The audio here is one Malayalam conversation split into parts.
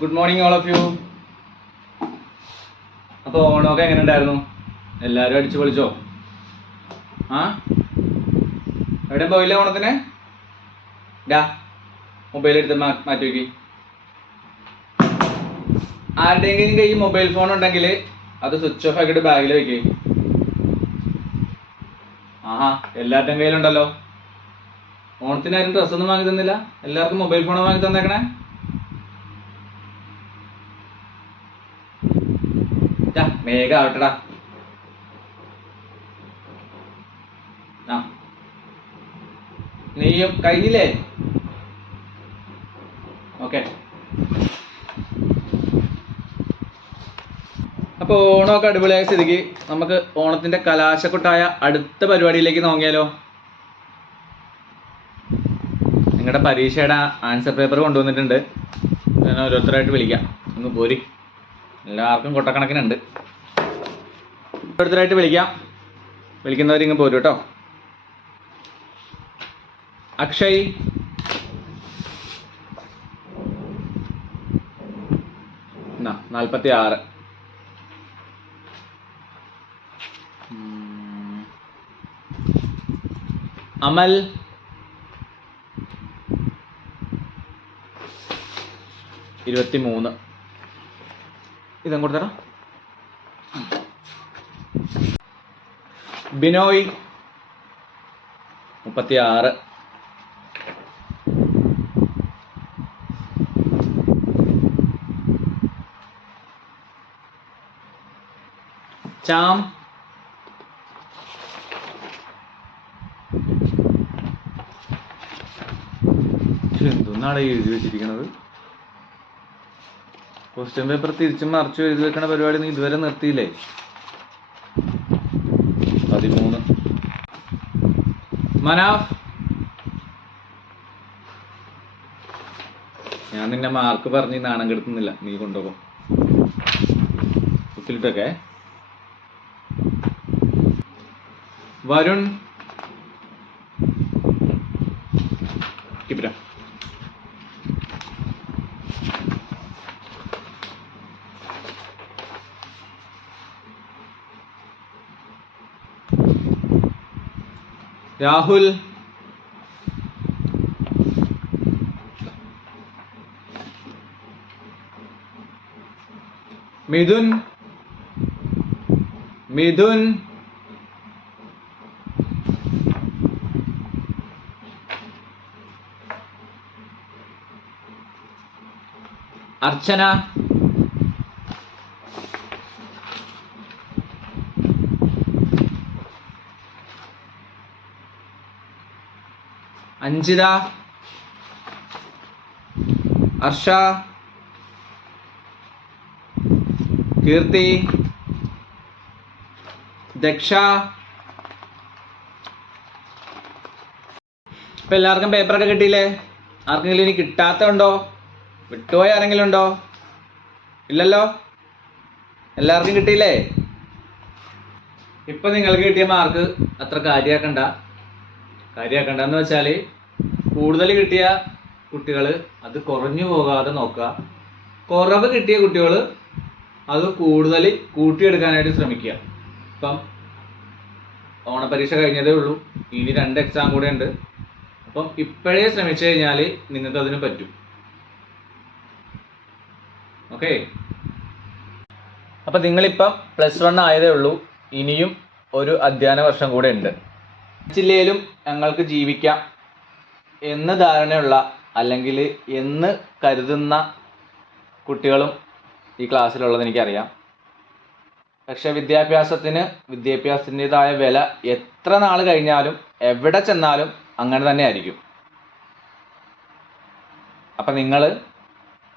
Good morning all of you. അപ്പോൾ ഓണമൊക്കെ എങ്ങനെ ഉണ്ടായിരുന്നു? എല്ലാവരും അടിച്ചു പൊളിച്ചോ? എവിടെയും പോയില്ല ഓണത്തിന്? മൊബൈൽ എടുത്ത് മാറ്റി വയ്ക്കി. ആരുടെയെങ്കിലും കയ്യിൽ മൊബൈൽ ഫോൺ ഉണ്ടെങ്കിൽ അത് സ്വിച്ച് ഓഫ് ആക്കിയിട്ട് ബാഗിൽ വെക്കേ. എല്ലാവരുടെയും കയ്യിലുണ്ടല്ലോ. ഓണത്തിന് ആരും ഡ്രസ്സൊന്നും വാങ്ങി തന്നില്ല, എല്ലാവർക്കും മൊബൈൽ ഫോൺ വാങ്ങി തന്നേക്കണേ. വേഗം ആവട്ടടാ. നീയും കഴിഞ്ഞില്ലേ? ഓക്കെ. അപ്പോൾ ഓണമൊക്കെ അടിപൊളിയായ സ്ഥിതിക്ക് നമുക്ക് ഓണത്തിൻ്റെ കലാശക്കൊട്ടായ അടുത്ത പരിപാടിയിലേക്ക് നോക്കിയാലോ. നിങ്ങളുടെ പരീക്ഷയുടെ ആൻസർ പേപ്പർ കൊണ്ടുവന്നിട്ടുണ്ട്. ഞാൻ ഓരോരുത്തരായിട്ട് വിളിക്കാം. ഒന്ന് പോരി. എല്ലാവർക്കും കൊട്ടക്കണക്കിനുണ്ട്. ഓരോരുത്തരായിട്ട് വിളിക്കാം. വിളിക്കുന്നവരിങ്ങ് പോരും കേട്ടോ. അക്ഷയ്, എന്നാ 46. അമൽ, ഇതും കൊടുത്തറ. ബിനോയ് 36. ചാം, എന്തൊന്നാണ് എഴുതി വെച്ചിരിക്കണത്? ക്വസ്റ്റ്യൻ പേപ്പർ തിരിച്ചും മറിച്ചും എഴുതി വെക്കണ പരിപാടി നീ ഇതുവരെ നിർത്തിയില്ലേ? 13. മനാഫ്, ഞാൻ നിന്നെ മാർക്ക് പറഞ്ഞ് നാണം കെടുത്തുന്നില്ല, നീ കൊണ്ടുപോകും ബുക്കിലിട്ടൊക്കെ. വരുൺ, കിപ്പിരാ. രാഹുൽ, മിഥുൻ, അർച്ചന, അഞ്ജിത, അർഷ, കീർത്തി, ദക്ഷ. ഇപ്പം എല്ലാവർക്കും പേപ്പറൊക്കെ കിട്ടിയില്ലേ? ആർക്കെങ്കിലും ഇനി കിട്ടാത്തതുണ്ടോ? വിട്ടുപോയ ആരെങ്കിലും ഉണ്ടോ? ഇല്ലല്ലോ, എല്ലാവർക്കും കിട്ടിയില്ലേ? ഇപ്പം നിങ്ങൾക്ക് കിട്ടിയ മാർക്ക് അത്ര കാര്യമാക്കണ്ടെന്ന് വെച്ചാൽ കൂടുതൽ കിട്ടിയ കുട്ടികൾ അത് കുറഞ്ഞു പോകാതെ നോക്കുക. കുറവ് കിട്ടിയ കുട്ടികൾ അത് കൂടുതൽ കൂട്ടിയെടുക്കാനായിട്ട് ശ്രമിക്കുക. ഇപ്പം ഓണപരീക്ഷ കഴിഞ്ഞതേ ഉള്ളൂ, ഇനി 2 എക്സാം കൂടെ ഉണ്ട്. അപ്പം ഇപ്പോഴേ ശ്രമിച്ചു കഴിഞ്ഞാൽ നിങ്ങൾക്ക് അതിന് പറ്റും. ഓക്കെ. അപ്പം നിങ്ങളിപ്പം +1 ആയതേ ഉള്ളൂ, ഇനിയും ഒരു അധ്യയന വർഷം കൂടെ ഉണ്ട്. ജില്ലയിലും ഞങ്ങൾക്ക് ജീവിക്കാം എന്ന് ധാരണയുള്ള അല്ലെങ്കിൽ എന്ന് കരുതുന്ന കുട്ടികളും ഈ ക്ലാസ്സിലുള്ളത് എനിക്കറിയാം. പക്ഷെ വിദ്യാഭ്യാസത്തിൻ്റെതായ വില എത്ര നാൾ കഴിഞ്ഞാലും എവിടെ ചെന്നാലും അങ്ങനെ തന്നെ ആയിരിക്കും. അപ്പം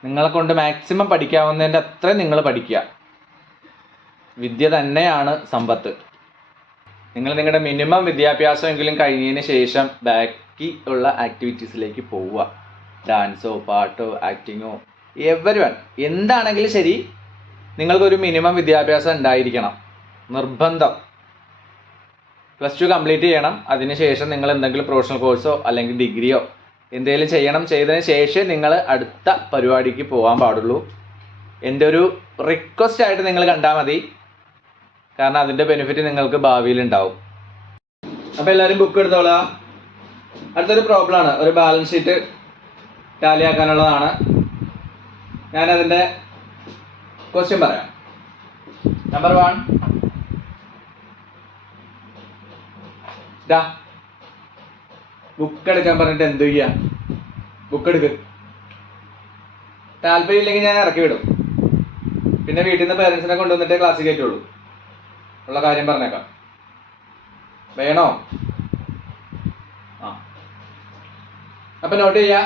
നിങ്ങളെ കൊണ്ട് മാക്സിമം പഠിക്കാവുന്നതിൻ്റെ അത്രയും നിങ്ങൾ പഠിക്കുക. വിദ്യ തന്നെയാണ് സമ്പത്ത്. നിങ്ങൾ നിങ്ങളുടെ മിനിമം വിദ്യാഭ്യാസമെങ്കിലും കഴിഞ്ഞതിന് ശേഷം ബാക്കി ഉള്ള ആക്ടിവിറ്റീസിലേക്ക് പോവുക. ഡാൻസോ പാട്ടോ ആക്ടിങ്ങോ എന്താണെങ്കിലും ശരി, നിങ്ങൾക്കൊരു മിനിമം വിദ്യാഭ്യാസം ഉണ്ടായിരിക്കണം, നിർബന്ധം. +2 കംപ്ലീറ്റ് ചെയ്യണം. അതിനുശേഷം നിങ്ങൾ എന്തെങ്കിലും പ്രൊഫഷണൽ കോഴ്സോ അല്ലെങ്കിൽ ഡിഗ്രിയോ എന്തെങ്കിലും ചെയ്യണം, ചെയ്തതിന് ശേഷം നിങ്ങൾ അടുത്ത പരിപാടിക്ക് പോകാൻ പാടുള്ളൂ. എൻ്റെ ഒരു റിക്വസ്റ്റ് ആയിട്ട് നിങ്ങൾ കണ്ടാൽ മതി, കാരണം അതിൻ്റെ ബെനിഫിറ്റ് നിങ്ങൾക്ക് ഭാവിയിൽ ഉണ്ടാവും. അപ്പോൾ എല്ലാവരും ബുക്ക് എടുത്തോളുക. അടുത്തൊരു പ്രോബ്ലമാണ്, ഒരു ബാലൻസ് ഷീറ്റ് ടാലി ആക്കാനുള്ളതാണ്. ഞാനതിൻ്റെ ക്വസ്റ്റ്യൻ പറയാം. നമ്പർ 1, ബുക്ക് എടുക്കാൻ പറഞ്ഞിട്ട് എന്ത് ചെയ്യുക? ബുക്ക് എടുക്ക്. താല്പര്യം ഇല്ലെങ്കിൽ ഞാൻ ഇറക്കി വിടും. പിന്നെ വീട്ടിൽ നിന്ന് പേരൻസിനെ കൊണ്ടുവന്നിട്ടേ ക്ലാസ്സിൽ കയറ്റുള്ളൂ. ഉള്ള കാര്യം പറഞ്ഞേക്കാം. വേണോ? അപ്പം നോട്ട് ചെയ്യുക.